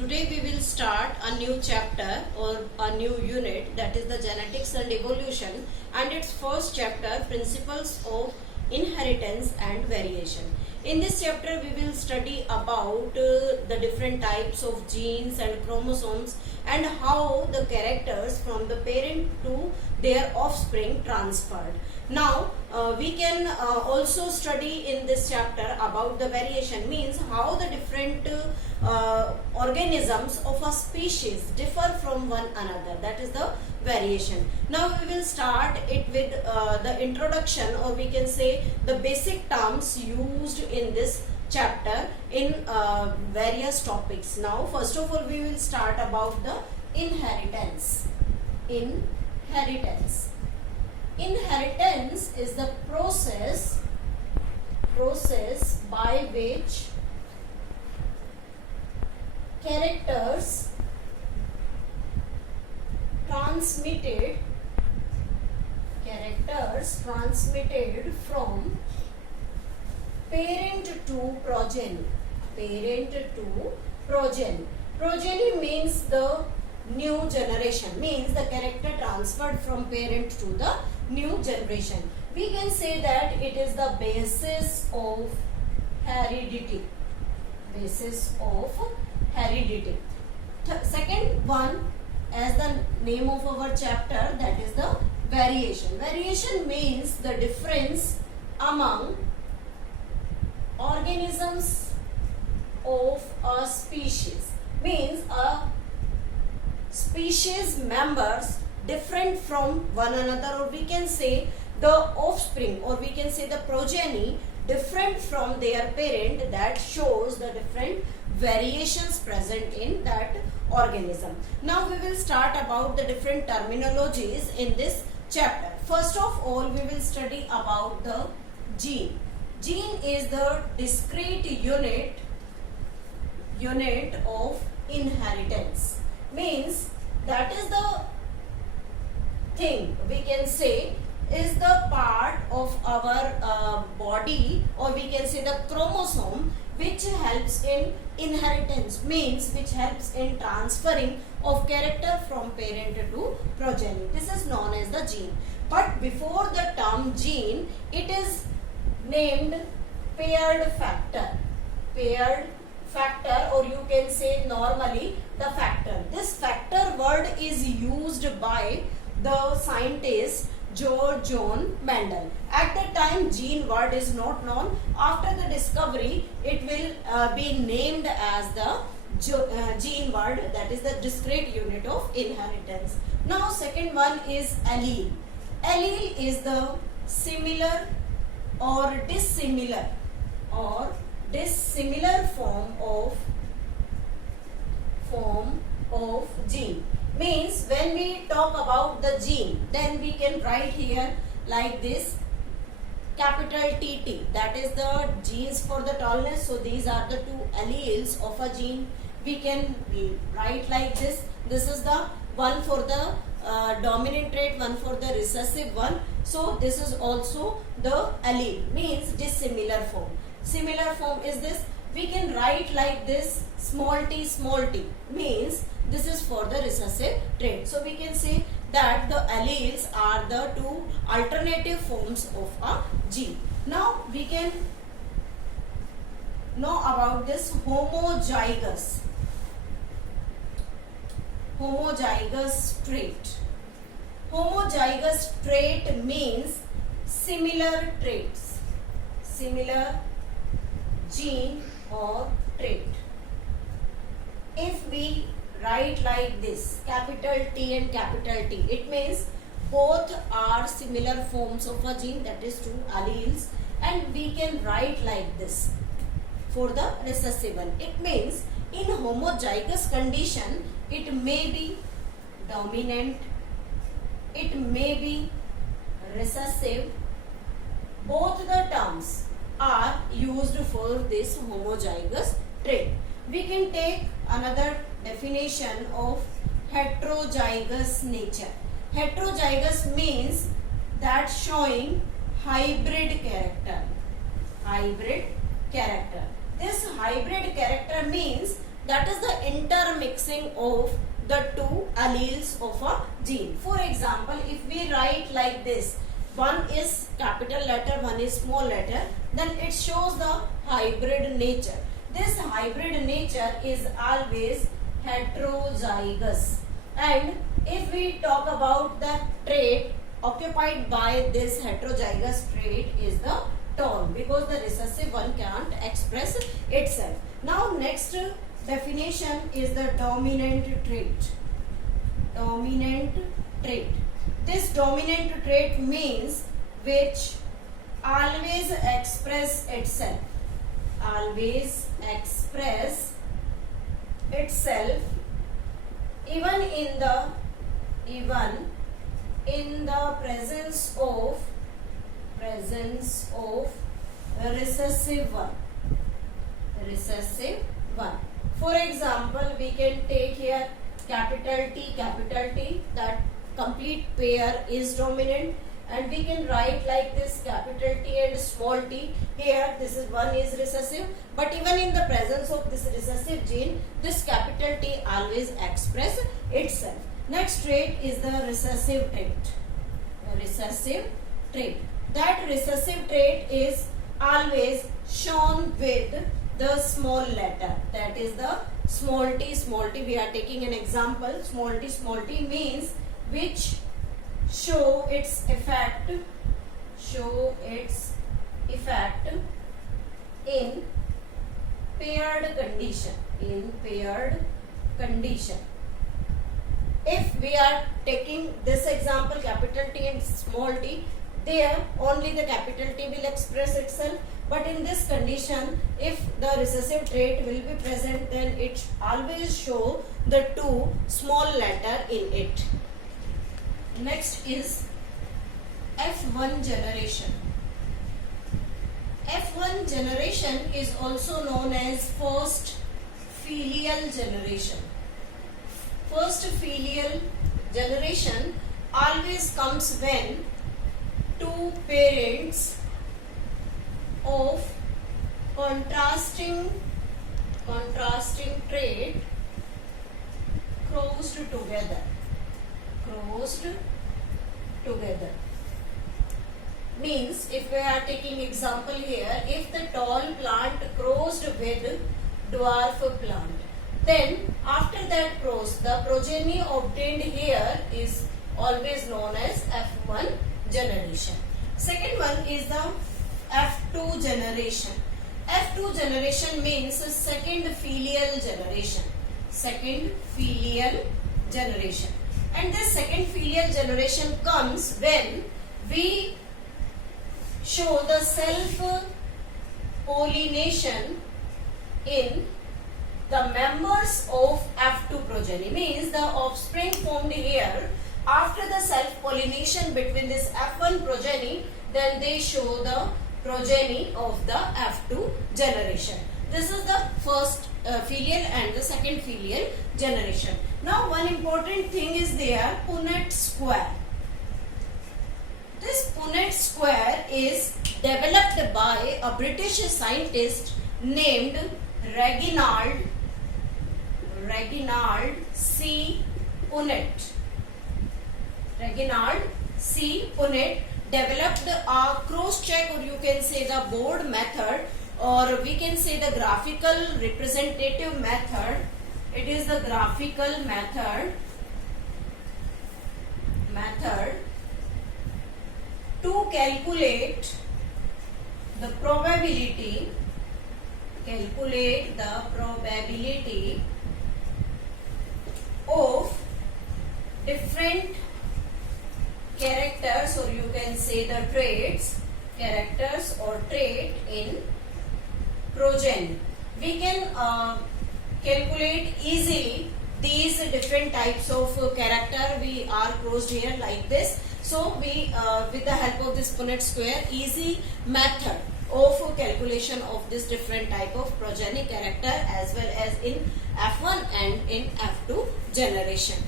Today we will start a new chapter or a new unit, that is the genetics and evolution, and its first chapter, principles of inheritance and variation. In this chapter we will study about the different types of genes and chromosomes and how the characters from the parent to their offspring transferred. Now we can also study in this chapter about the variation, means how the different organisms of a species differ from one another, that is the variation. Now we will start it with the introduction, or we can say the basic terms used in this chapter in various topics. Now first of all we will start about the inheritance. Inheritance is the process by which characters transmitted from parent to progeny. Progeny means the new generation, means the character transferred from parent to the new generation. We can say that it is the basis of heredity. Second one, as the name of our chapter, that is the variation. Variation means the difference among organisms of a species, means a species members different from one another, or we can say the offspring, or we can say the progeny different from their parent, that shows the different variations present in that organism. Now we will start about the different terminologies in this chapter. First of all we will study about the gene. Gene is the discrete unit of inheritance, means that is the thing, we can say, is the part of our body, or we can say the chromosome, which helps in inheritance, means which helps in transferring of character from parent to progeny. This is known as the gene. But before the term gene, it is named paired factor, or you can say normally the factor. This factor word is used by the scientist George John Mendel. At that time gene word is not known. After the discovery it will be named as the gene word, that is the discrete unit of inheritance. Now second one is allele. Allele is the similar or dissimilar form of gene. Means when we talk about the gene, then we can write here like this, capital TT, that is the genes for the tallness. So these are the two alleles of a gene. We can write like this. This is the one for the dominant trait, one for the recessive one. So this is also the allele, means dissimilar form. Similar form is this. We can write like this, small t, means this is for the recessive trait. So we can say that the alleles are the two alternative forms of a gene. Now we can know about this homozygous trait. Homozygous trait means similar traits, similar gene or trait. If we write like this, capital T and capital T, it means both are similar forms of a gene, that is two alleles, and we can write like this for the recessive one. It means in homozygous condition it may be dominant, it may be recessive. Both the terms are used for this homozygous trait. We can take another definition of heterozygous nature. Heterozygous means that showing hybrid character. This hybrid character means that is the intermarriage mixing of the two alleles of a gene. For example, if we write like this, one is capital letter, one is small letter, then it shows the hybrid nature. This hybrid nature is always heterozygous. And if we talk about the trait occupied by this heterozygous trait is the tall, because the recessive one can't express itself. Now next definition is the dominant trait. Dominant trait. This dominant trait means which always express itself. Always express itself even in the presence of recessive one. Recessive one. For example, we can take here capital T, that complete pair is dominant, and we can write like this capital T and small t. Here this is one is recessive, but even in the presence of this recessive gene, this capital T always express itself. Next trait is the recessive trait. Recessive trait. That recessive trait is always shown with the small letter. That is the small t. Small t, we are taking an example. Small t means which show its effect in paired condition. If we are taking this example, capital T and small t, there only the capital T will express itself, but in this condition, if the recessive trait will be present, then it always show the two small letter in it. Next is F1 generation. F1 generation is also known as first filial generation. First filial generation always comes when two parents of contrasting trait crossed together. Means, if we are taking example here, if the tall plant crossed with dwarf plant, then after that cross, the progeny obtained here is always known as F1 generation. Second one is the F2 generation. F2 generation means second filial generation. Second filial generation. And this second filial generation comes when we show the self-pollination in the members of F2 progeny. Means the offspring formed here after the self-pollination between this F1 progeny, then they show the progeny of the F2 generation. This is the first filial and the second filial generation. Now one important thing is there, Punnett square. This Punnett square is developed by a British scientist named Reginald C. Punnett. Reginald C. Punnett developed a cross-check, or you can say the board method, or we can say the graphical representative method. It is the graphical method to calculate the probability of different characters, or you can say the traits, characters or trait in progeny. We can calculate easily these different types of character. We are crossed here like this. So we with the help of this Punnett square, easy method of calculation of this different type of progeny character as well as in F1 and in F2 generation.